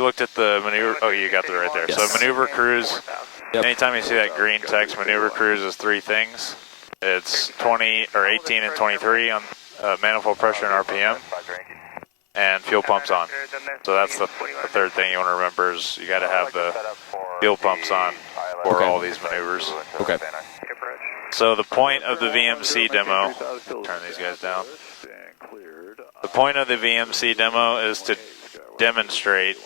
You looked at the maneuver, oh, you got it right there. Yes. So maneuver cruise, Yep. anytime you see that green text, maneuver cruise is 3 things. It's 20 or 18 and 23 on manifold pressure and RPM, and fuel pumps on. So that's the third thing you want to remember is you got to have the fuel pumps on for all these maneuvers. Okay. So the point of the VMC demo, turn these guys down. The point of the VMC demo is to demonstrate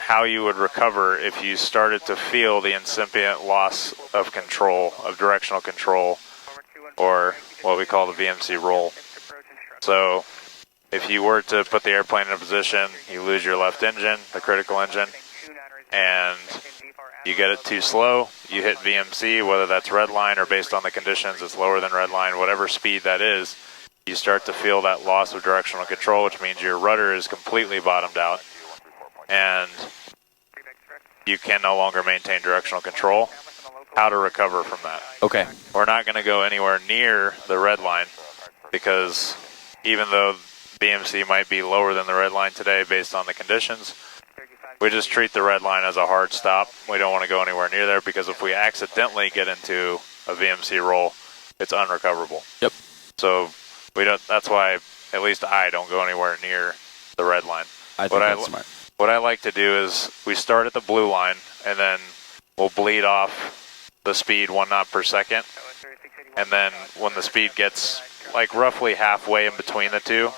how you would recover if you started to feel the incipient loss of control, of directional control, or what we call the VMC roll. So if you were to put the airplane in a position, you lose your left engine, the critical engine, and you get it too slow, you hit VMC, whether that's red line or based on the conditions, it's lower than red line, whatever speed that is, you start to feel that loss of directional control, which means your rudder is completely bottomed out, and you can no longer maintain directional control. How to recover from that? Okay. We're not going to go anywhere near the red line because even though VMC might be lower than the red line today based on the conditions, we just treat the red line as a hard stop. We don't want to go anywhere near there because if we accidentally get into a VMC roll, it's unrecoverable. Yep. So we don't. That's why at least I don't go anywhere near the red line. I think that's smart. What I like to do is we start at the blue line and then we'll bleed off the speed 1 knot per second. And then when the speed gets like roughly halfway in between the two,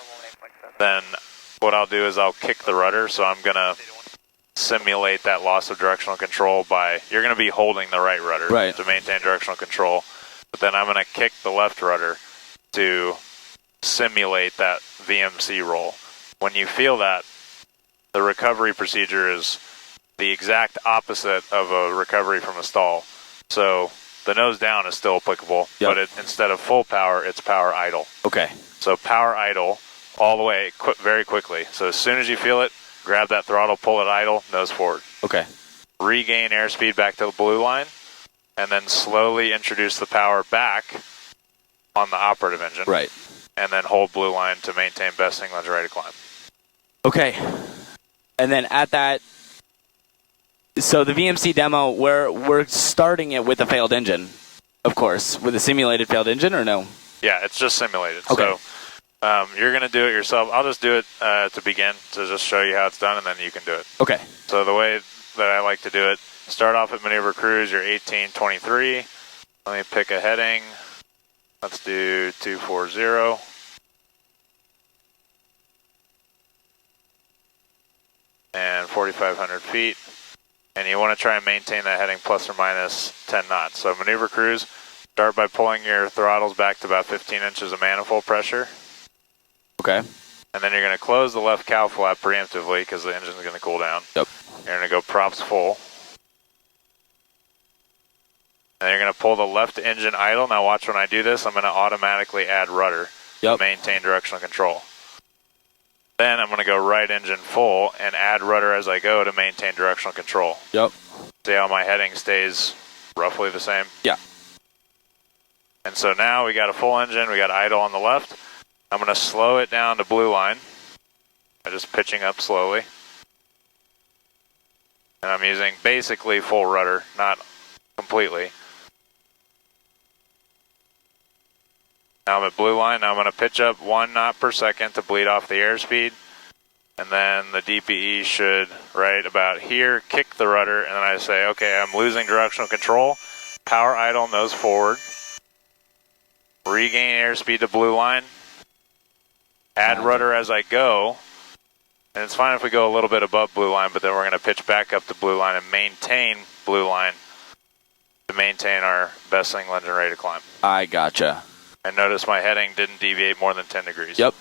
then what I'll do is I'll kick the rudder. So I'm going to simulate that loss of directional control by, you're going to be holding the right rudder to maintain directional control. But then I'm going to kick the left rudder to simulate that VMC roll. When you feel that, the recovery procedure is the exact opposite of a recovery from a stall. So the nose down is still applicable, but instead of full power, it's power idle. Okay. So power idle all the way very quickly. So as soon as you feel it, grab that throttle, pull it idle, nose forward. Okay. Regain airspeed back to the blue line, and then slowly introduce the power back on the operative engine. Right. And then hold blue line to maintain best single engine rate of climb. Okay. And then at that, so the VMC demo, we're starting it with a failed engine, of course, with a simulated failed engine, or no? Yeah, it's just simulated. Okay. So you're going to do it yourself. I'll just do it to begin, to just show you how it's done, and then you can do it. Okay. So the way that I like to do it, start off at maneuver cruise, you're 1823. Let me pick a heading. Let's do 240. And 4,500 feet. And you want to try and maintain that heading plus or minus 10 knots. So maneuver cruise, start by pulling your throttles back to about 15 inches of manifold pressure. Okay. And then you're going to close the left cow flap preemptively because the engine's going to cool down. Yep. You're going to go props full. And you're going to pull the left engine idle. Now watch when I do this, I'm going to automatically add rudder to maintain directional control. Then I'm going to go right engine full and add rudder as I go to maintain directional control. Yep. See how my heading stays roughly the same? Yeah. And so now we got a full engine, we got idle on the left. I'm going to slow it down to blue line. I'm just pitching up slowly. And I'm using basically full rudder, not completely. Now I'm at blue line. Now I'm going to pitch up 1 knot per second to bleed off the airspeed. And then the DPE should, right about here, kick the rudder. And then I say, okay, I'm losing directional control. Power idle, nose forward. Regain airspeed to blue line. Add rudder as I go. And it's fine if we go a little bit above blue line, but then we're going to pitch back up to blue line and maintain blue line to maintain our best single engine rate of climb. I gotcha. And notice my heading didn't deviate more than 10 degrees. Yep.